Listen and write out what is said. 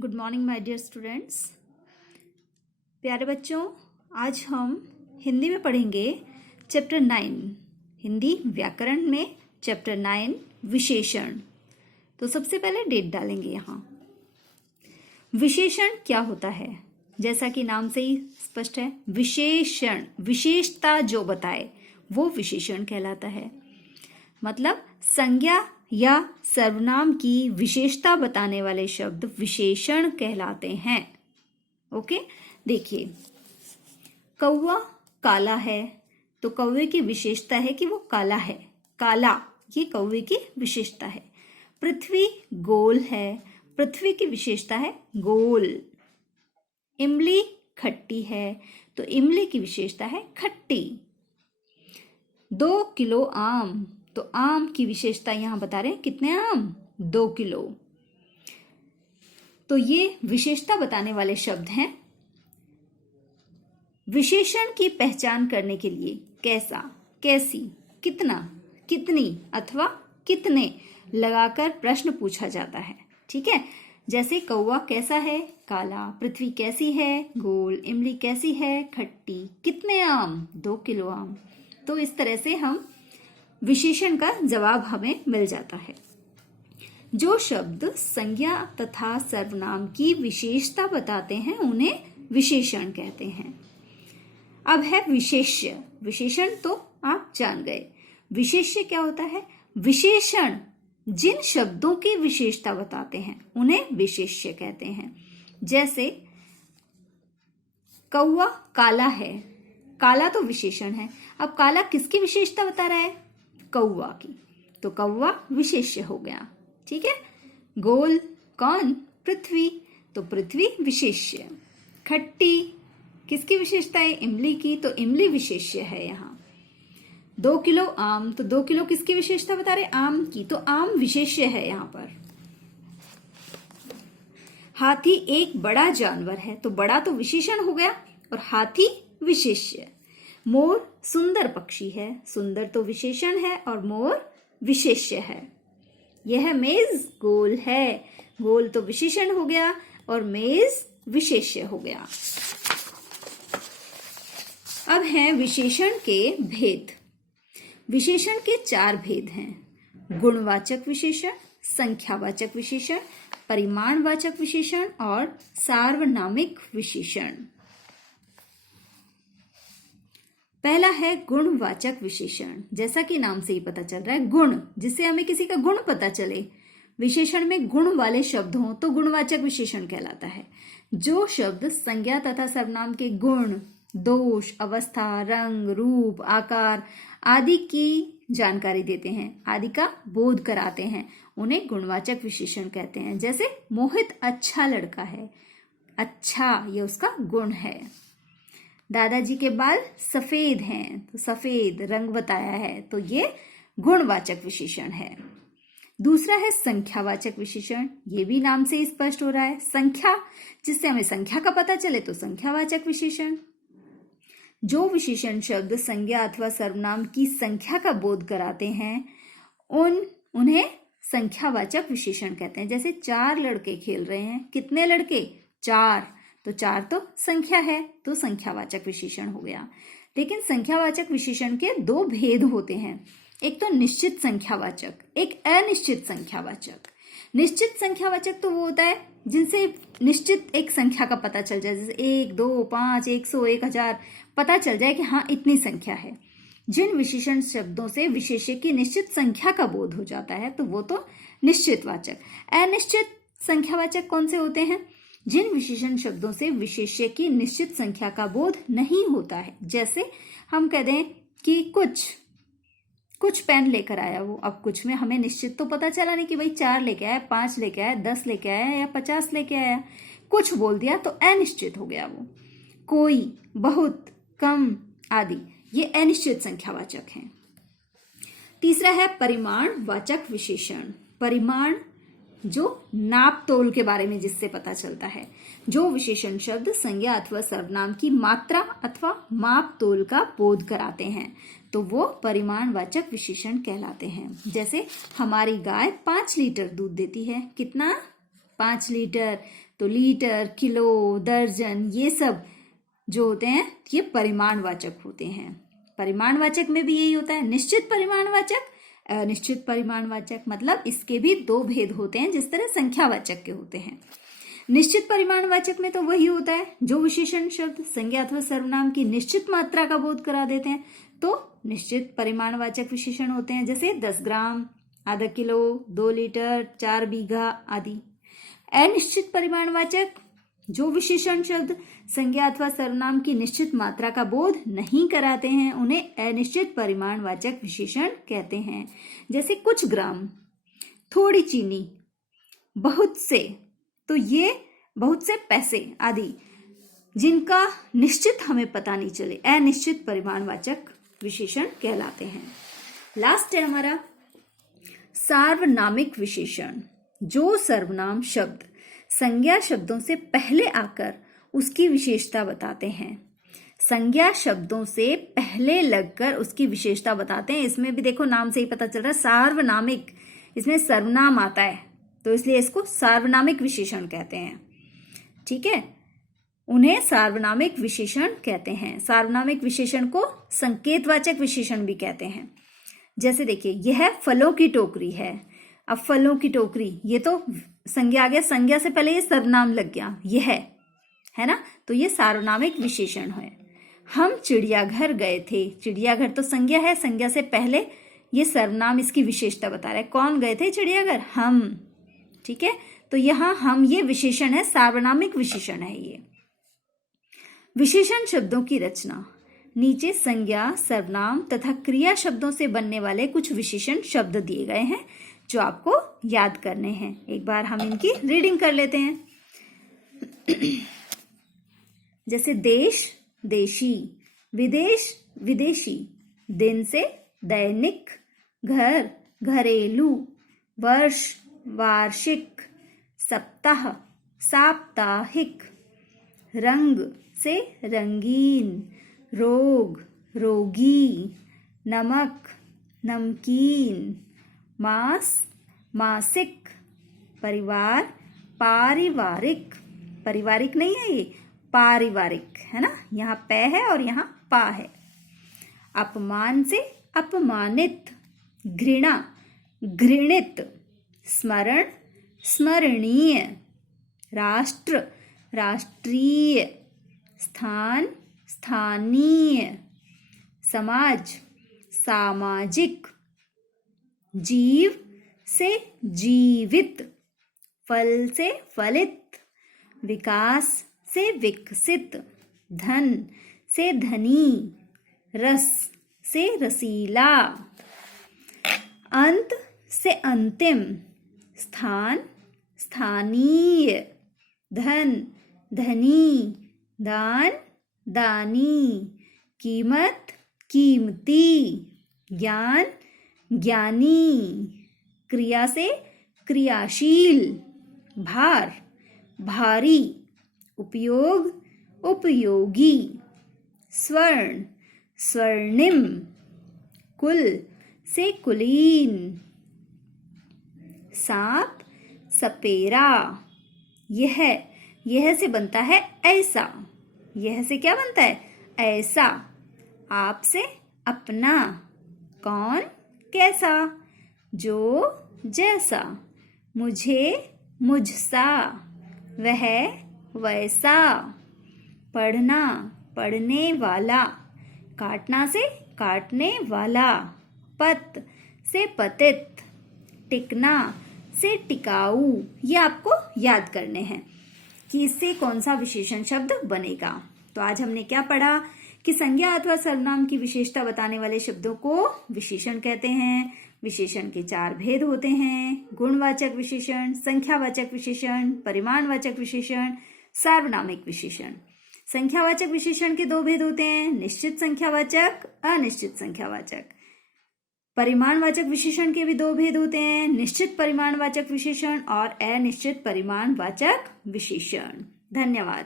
Good morning my dear students. प्यारे बच्चों, आज हम हिंदी में पढ़ेंगे चैप्टर 9 हिंदी व्याकरण में चैप्टर 9 विशेषण। तो सबसे पहले डेट डालेंगे यहाँ। विशेषण क्या होता है? जैसा कि नाम से ही स्पष्ट है, विशेषण विशेषता जो बताए वो विशेषण कहलाता है। मतलब संज्ञा या सर्वनाम की विशेषता बताने वाले शब्द विशेषण कहलाते हैं। ओके, देखिए कौवा काला है तो कौवे की विशेषता है कि वो काला है, काला, ये कौवे की विशेषता है। पृथ्वी गोल है, पृथ्वी की विशेषता है गोल। इमली खट्टी है तो इमली की विशेषता है खट्टी। 2 किलो आम, तो आम की विशेषता यहां बता रहे हैं कितने आम, 2 किलो। तो ये विशेषता बताने वाले शब्द हैं। विशेषण की पहचान करने के लिए कैसा, कैसी, कितना, कितनी अथवा कितने लगाकर प्रश्न पूछा जाता है। ठीक है, जैसे कौवा कैसा है, काला, पृथ्वी कैसी है, गोल, इमली कैसी है, खट्टी, कितने आम, 2 किलो आम। तो इस तरह से हम विशेषण का जवाब हमें मिल जाता है। जो शब्द संज्ञा तथा सर्वनाम की विशेषता बताते हैं उन्हें विशेषण कहते हैं। अब है विशेष्य। विशेषण तो आप जान गए। विशेष्य क्या होता है? विशेषण जिन शब्दों की विशेषता बताते हैं उन्हें विशेष्य कहते हैं। जैसे कौवा काला है, काला तो विशेषण है। अब काला किसकी विशेषता बता रहा है? कौवा की, तो कौवा विशेष्य हो गया। ठीक है। गोल कौन? पृथ्वी, तो पृथ्वी विशेष्य। खट्टी किसकी विशेषता है? इमली की, तो इमली विशेष्य है यहाँ। 2 किलो आम, तो 2 किलो किसकी विशेषता बता रहे? आम की, तो आम विशेष्य है यहाँ पर। हाथी एक बड़ा जानवर है, तो बड़ा तो विशेषण हो गया और हाथी विशेष्य। मोर सुंदर पक्षी है, सुंदर तो विशेषण है और मोर विशेष्य है। यह मेज गोल है, गोल तो विशेषण हो गया और मेज विशेष्य हो गया। अब हैं विशेषण के भेद। विशेषण के 4 भेद हैं: गुणवाचक विशेषण, संख्यावाचक विशेषण, परिमाणवाचक विशेषण और सार्वनामिक विशेषण। पहला है गुणवाचक विशेषण। जैसा कि नाम से ही पता चल रहा है, गुण, जिससे हमें किसी का गुण पता चले। विशेषण में गुण वाले शब्द हों तो गुणवाचक विशेषण कहलाता है। जो शब्द संज्ञा तथा सर्वनाम के गुण, दोष, अवस्था, रंग, रूप, आकार आदि की जानकारी देते हैं, आदि का बोध कराते हैं, उन्हें गुणवाचक विशेषण कहते हैं। जैसे मोहित अच्छा लड़का है, अच्छा ये उसका गुण है। दादाजी के बाल सफेद हैं, तो सफेद रंग बताया है, तो ये गुणवाचक विशेषण है। दूसरा है संख्यावाचक विशेषण। ये भी नाम से स्पष्ट हो रहा है, संख्या, जिससे हमें संख्या का पता चले तो संख्यावाचक विशेषण। जो विशेषण शब्द संज्ञा अथवा सर्वनाम की संख्या का बोध कराते हैं उन्हें संख्यावाचक विशेषण कहते हैं। जैसे 4 लड़के खेल रहे हैं, कितने लड़के? 4, तो 4 तो संख्या है, तो संख्यावाचक विशेषण हो गया। लेकिन संख्यावाचक विशेषण के 2 भेद होते हैं। एक तो निश्चित संख्यावाचक, एक अनिश्चित संख्यावाचक। निश्चित संख्यावाचक तो वो होता है जिनसे निश्चित एक संख्या का पता चल जाए, जैसे 1, 2, 5, 100, 1000 पता चल जाए कि हाँ इतनी संख्या है। जिन विशेषण शब्दों से विशेष्य की निश्चित संख्या का बोध हो जाता है तो वो तो निश्चितवाचक। अनिश्चित संख्यावाचक कौन से होते हैं? जिन विशेषण शब्दों से विशेष्य की निश्चित संख्या का बोध नहीं होता है। जैसे हम कह दें कि कुछ पेन लेकर आया वो, अब कुछ में हमें निश्चित तो पता चला नहीं कि भाई 4 लेके आया, 5 लेके आया, 10 लेके आया या 50 लेके आया, कुछ बोल दिया तो अनिश्चित हो गया वो। कोई, बहुत, कम आदि ये अनिश्चित संख्यावाचक हैं। तीसरा है परिमाणवाचक विशेषण। परिमाण जो नाप तोल के बारे में जिससे पता चलता है। जो विशेषण शब्द संज्ञा अथवा सर्वनाम की मात्रा अथवा माप तोल का बोध कराते हैं तो वो परिमाणवाचक विशेषण कहलाते हैं। जैसे हमारी गाय 5 लीटर दूध देती है, कितना? 5 लीटर, तो लीटर, किलो, दर्जन, ये सब जो होते हैं ये परिमाणवाचक होते हैं। परिमाणवाचक में भी यही होता है, निश्चित परिमाणवाचक, अनिश्चित परिमाणवाचक। मतलब इसके भी 2 भेद होते हैं जिस तरह संख्यावाचक के होते हैं। निश्चित परिमाणवाचक में तो वही होता है जो विशेषण शब्द संज्ञा अथवा सर्वनाम की निश्चित मात्रा का बोध करा देते हैं, तो निश्चित परिमाणवाचक विशेषण होते हैं, जैसे 10 ग्राम, आधा किलो, 2 लीटर, 4 बीघा आदि। अनिश्चित परिमाणवाचक जो विशेषण शब्द संज्ञा अथवा सर्वनाम की निश्चित मात्रा का बोध नहीं कराते हैं, उन्हें अनिश्चित परिमाणवाचक विशेषण कहते हैं, जैसे कुछ ग्राम, थोड़ी चीनी, बहुत से, तो ये बहुत से पैसे आदि, जिनका निश्चित हमें पता नहीं चले, अनिश्चित परिमाणवाचक विशेषण कहलाते हैं। लास्ट है हमारा सार्वनामिक विशेषण, जो सर्वनाम शब्द संज्ञा शब्दों से पहले आकर उसकी विशेषता बताते हैं। संज्ञा शब्दों से पहले लगकर उसकी विशेषता बताते हैं। इसमें भी देखो नाम से ही पता चल रहा है सार्वनामिक, इसमें सर्वनाम आता है तो इसलिए इसको सार्वनामिक विशेषण कहते हैं। ठीक है, उन्हें सार्वनामिक विशेषण कहते हैं। सार्वनामिक विशेषण को संकेतवाचक विशेषण भी कहते हैं। जैसे देखिए, यह फलों की टोकरी है। अब फलों की टोकरी, ये तो संज्ञा आ गया, संज्ञा से पहले ये सर्वनाम लग गया, यह है ना, तो ये सार्वनामिक विशेषण है। हम चिड़ियाघर गए थे, चिड़ियाघर तो संज्ञा है, संज्ञा से पहले ये सर्वनाम इसकी विशेषता बता रहा है। कौन गए थे चिड़ियाघर? हम। ठीक है, तो यहां हम ये विशेषण है, सार्वनामिक विशेषण है ये। विशेषण शब्दों की रचना, नीचे संज्ञा, सर्वनाम तथा क्रिया शब्दों से बनने वाले कुछ विशेषण शब्द दिए गए हैं जो आपको याद करने हैं। एक बार हम इनकी रीडिंग कर लेते हैं। जैसे देश, देशी, विदेश, विदेशी, दिन से, दैनिक, घर, घरेलू, वर्ष, वार्षिक, सप्ताह, साप्ताहिक, रंग से, रंगीन, रोग, रोगी, नमक, नमकीन, मास, मासिक, परिवार, पारिवारिक, पारिवारिक नहीं है ये, पारिवारिक है ना, यहाँ पै है और यहाँ पा है। अपमान से, अपमानित, घृणा, घृणित, स्मरण, स्मरणीय, राष्ट्र, राष्ट्रीय, स्थान, स्थानीय, समाज, सामाजिक, जीव से, जीवित, फल से, फलित, विकास से, विकसित, धन से, धनी, रस से, रसीला, अंत से, अंतिम, स्थान, स्थानीय, धन, धनी, दान, दानी, कीमत, कीमती, ज्ञान, ज्ञानी, क्रिया से, क्रियाशील, भार, भारी, उपयोग, उपयोगी, स्वर्ण, स्वर्णिम, कुल से, कुलीन, सांप, सपेरा। यह से बनता है ऐसा, यह से क्या बनता है? ऐसा। आप से, अपना, कौन, कैसा, जो, जैसा, मुझे, मुझसा, वह, वैसा, पढ़ना, पढ़ने वाला, काटना से, काटने वाला, पत से, पतित, टिकना से, टिकाऊ। ये आपको याद करने हैं कि इससे कौन सा विशेषण शब्द बनेगा। तो आज हमने क्या पढ़ा कि संज्ञा अथवा सर्वनाम की विशेषता बताने वाले शब्दों को विशेषण कहते हैं। विशेषण के 4 भेद होते हैं: गुणवाचक विशेषण, संख्यावाचक विशेषण, परिमाणवाचक विशेषण, सार्वनामिक विशेषण। संख्यावाचक विशेषण के 2 भेद होते हैं: निश्चित संख्यावाचक, अनिश्चित संख्यावाचक। परिमाणवाचक विशेषण के भी 2 भेद होते हैं: निश्चित परिमाणवाचक विशेषण और अनिश्चित परिमाणवाचक विशेषण। धन्यवाद।